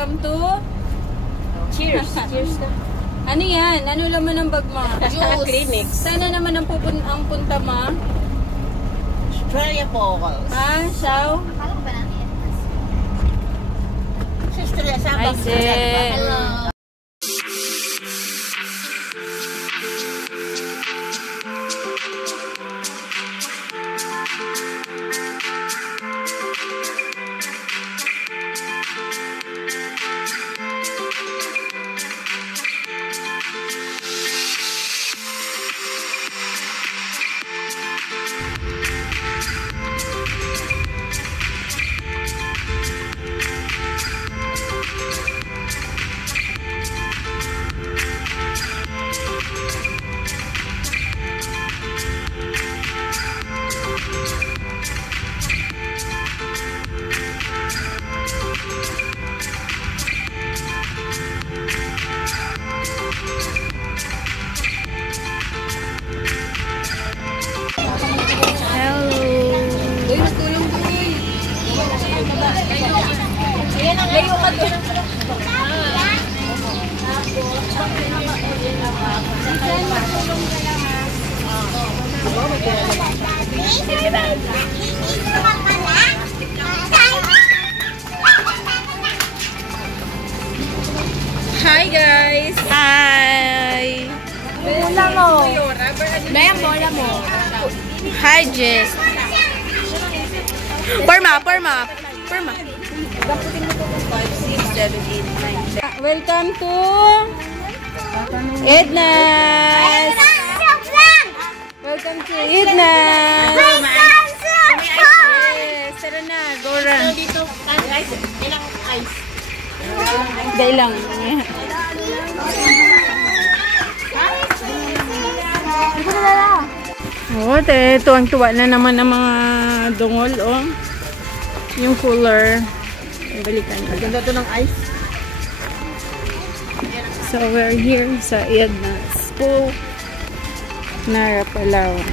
welcome to... Cheers! Cheers na. Ano yan? Ano laman ng bag mo? Juice! Clinic. Sana naman ang punta mo? Australia Vocals. Ah, Shaw? Akala ko ba namin yan? Sister, Hi, sis. Hello. Layo ka doon. Hi guys! Hi! Bola mo. Bayan, bola mo. Hi Jess! Porma! 5, 6, 7, 8, 9, 10. Welcome to Edna's! Welcome to Edna's! Yes! Tara na, go run! Dito, ice. Ilang ice? Day lang. Oh, tuwang-tuwa na naman ang mga dungol, oh. Yung cooler. Balikan ko. Ganda to ng ice. So, we're here sa Edna's Pool, Nara, Palawan.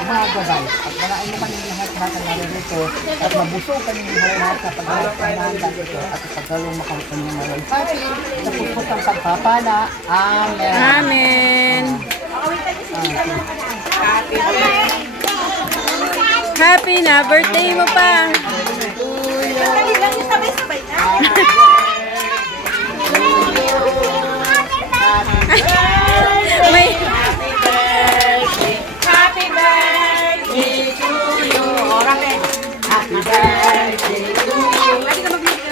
Gumagabay. At walain mo kanyang lahat na narito at mabusog kanyang lahat sa paglalak ng nanda dito at paglalong makalit ng maroon. Sa puso ng pagpapala. Amen. Amen. Happy na birthday mo pa. May Happy birthday to you. Happy birthday to you.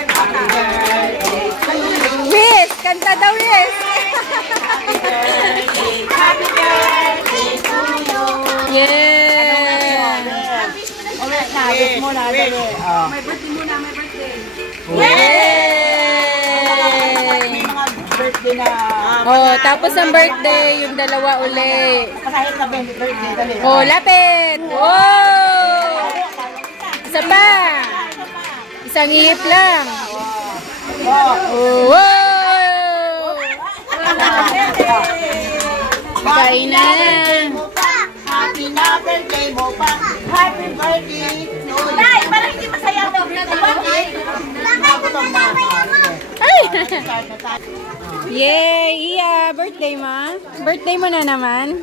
Happy birthday to you. Wish! Kanta daw, Wish! Happy birthday to you. Yeah! Ulit na. Wish mo na. Dali. May birthday muna, may birthday. Yay! May mga birthday na. Oh, tapos ang birthday, yung dalawa uli. Kahit na birthday. Dali. Oh, lapit! Wow! Isa pa! Isang ihip lang. Oh, wow! Kain na. Happy na birthday mo pa. Happy birthday to you. Nay, parang hindi masaya daw. Ay! Yay! Iya! Birthday mo? Birthday mo na naman?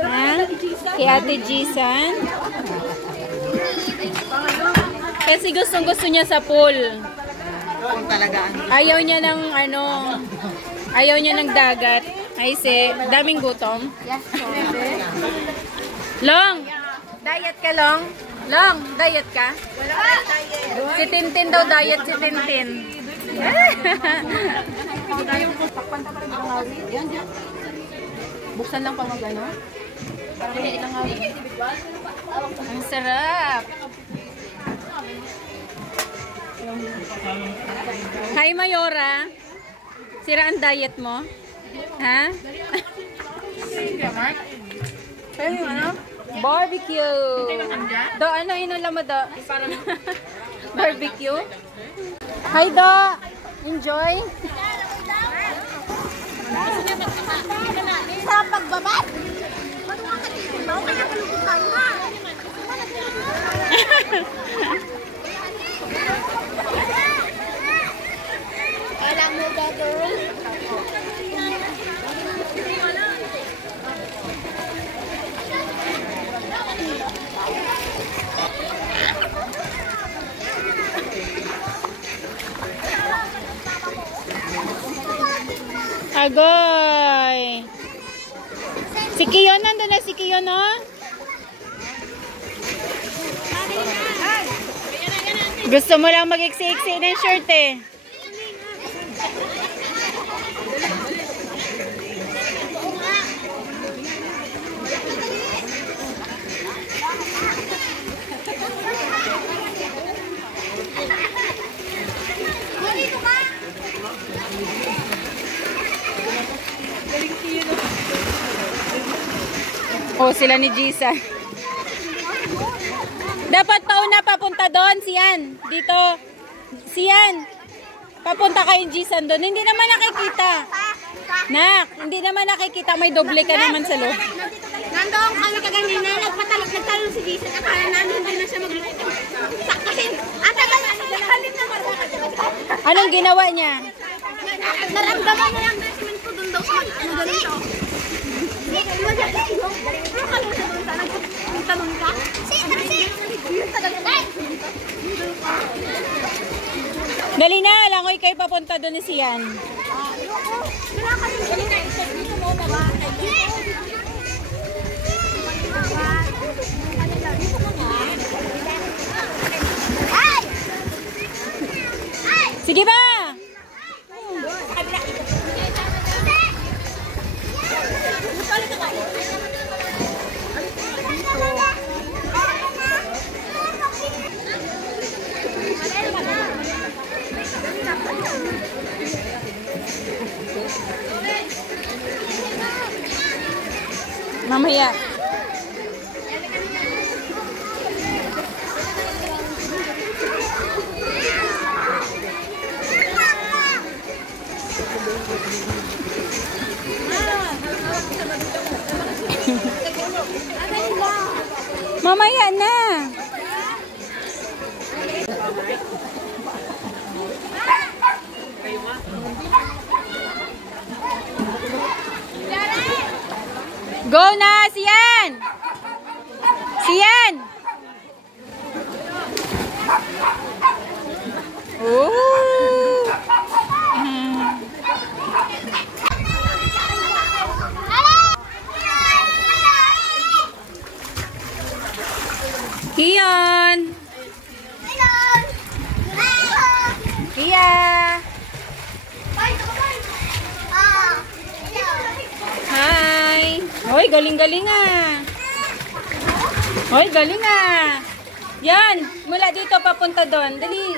Ha? Kay Ate Jisan? Kasi gustong-gusto niya sa pool. Ayaw niya ng ayaw niya ng dagat. Ay, daming gutom. Long! Diet ka, Long? Long, diet ka? Si Tintin daw diet, si Tintin. Buksan lang pa mag-ano? Ang sarap! Hi, Mayora! Sira ang diet mo? Ha? Pero yung ano? Barbecue. Do, ano inulam mo, Do? Barbecue? Hi, Do! Enjoy? Sa pagbabat! Matuwa ka dito ba? Kaya kalukutan ha! Kala mo ba, girl? Agoy! Si Kiyon, nandun na si Kiyon, no? Gusto mo lang mag-iksi-iksi ng shirt, eh. Oh, sila ni Jisa. Dapat pauna papunta doon, siyan. Dito. Siyan. Papunta kay Jisan doon. Hindi naman nakikita. Nak, hindi naman nakikita. May doble ka naman sa loob. Nandoon kami kaganina, nagtalon si Jason. Akala namin hindi na siya magluto. Kasi, ang tagal na siya nakalim na Anong ginawa niya? naramdaman niya yung investment ko doon daw sa ano ganito. Tanong ka? Dali na, langoy kayo papunta doon ni Sian. Sige ba? Mamaya. Mamaya na. Go na, Sian! Sian! Oh! Kiyon! Kia! Hi! Hoy, galing-galing ah! Hoy, galing ah! Yan! Mula dito papunta doon. Dali!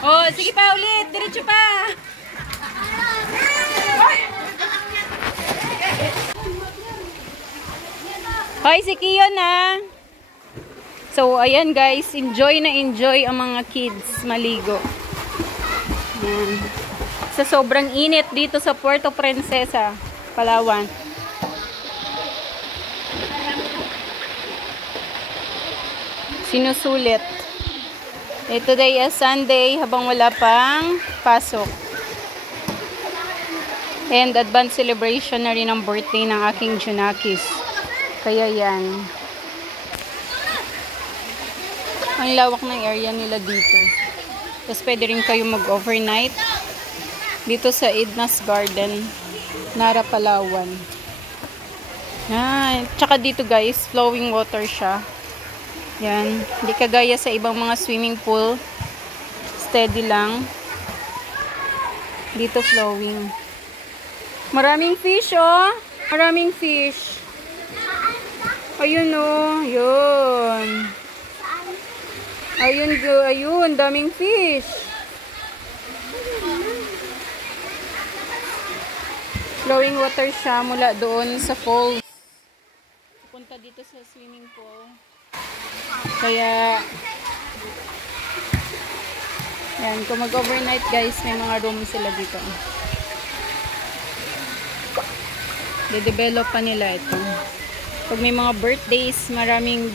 Oh, sige pa ulit! Diretso pa! Hoy, si Kiyon na! So, ayan guys, enjoy na enjoy ang mga kids maligo. Ayan. Sa sobrang init dito sa Puerto Princesa, Palawan. Sinusulit. Today is Sunday habang wala pang pasok. And advance celebration na rin ang birthday ng aking Junakis. Kaya yan. Ang lawak ng area nila dito. Tapos pwede rin kayo mag-overnight dito sa Edna's Garden, Nara, Palawan. Tsaka dito guys, flowing water siya. Yan. Hindi kagaya sa ibang mga swimming pool. Steady lang. Dito flowing. Maraming fish oh. Maraming fish. Ayun oh. Yun. Ayun, daming fish. Flowing water siya mula doon sa falls. Punta dito sa swimming pool. Kaya, yan, kung mag-overnight guys, may mga room sila dito. De-develop pa nila ito. Pag may mga birthdays, maraming,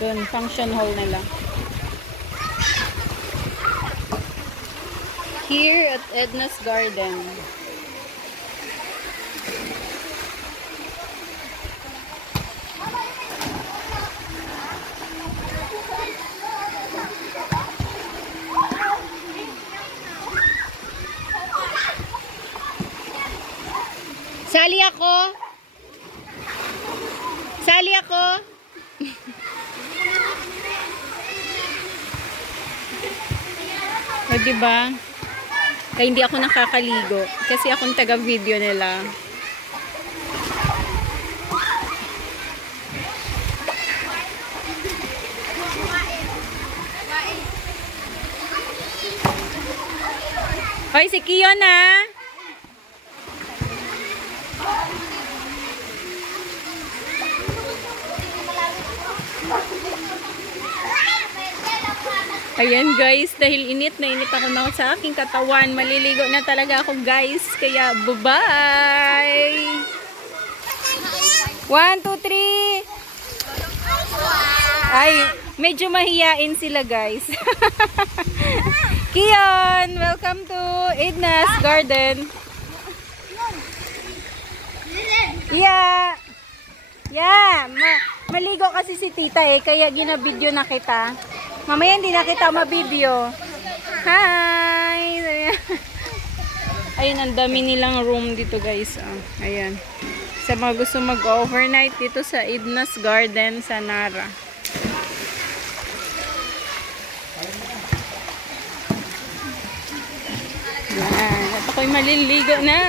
doon, function hall nila. Here at Edna's Garden. Sali ako. Sali ako. O, diba? Kaya hindi ako nakakaligo. Kasi akong taga-video nila. Hoy, si Kiyon na. Ayan guys, dahil init ako na sa aking katawan. Maliligo na talaga ako guys. Kaya bye-bye! 1, 2, 3! Ay, medyo mahiyain sila guys. Kiyon, welcome to Edna's Garden. Yeah! Yeah! Maligo kasi si tita kaya ginabidyo na kita. Mamaya hindi na kita mabibyo. Hi! Ayun, ang dami nilang room dito guys. Ayan. Sa mga gusto mag-overnight dito sa Edna's Garden sa Nara. Yan. At ako'y maliligo na.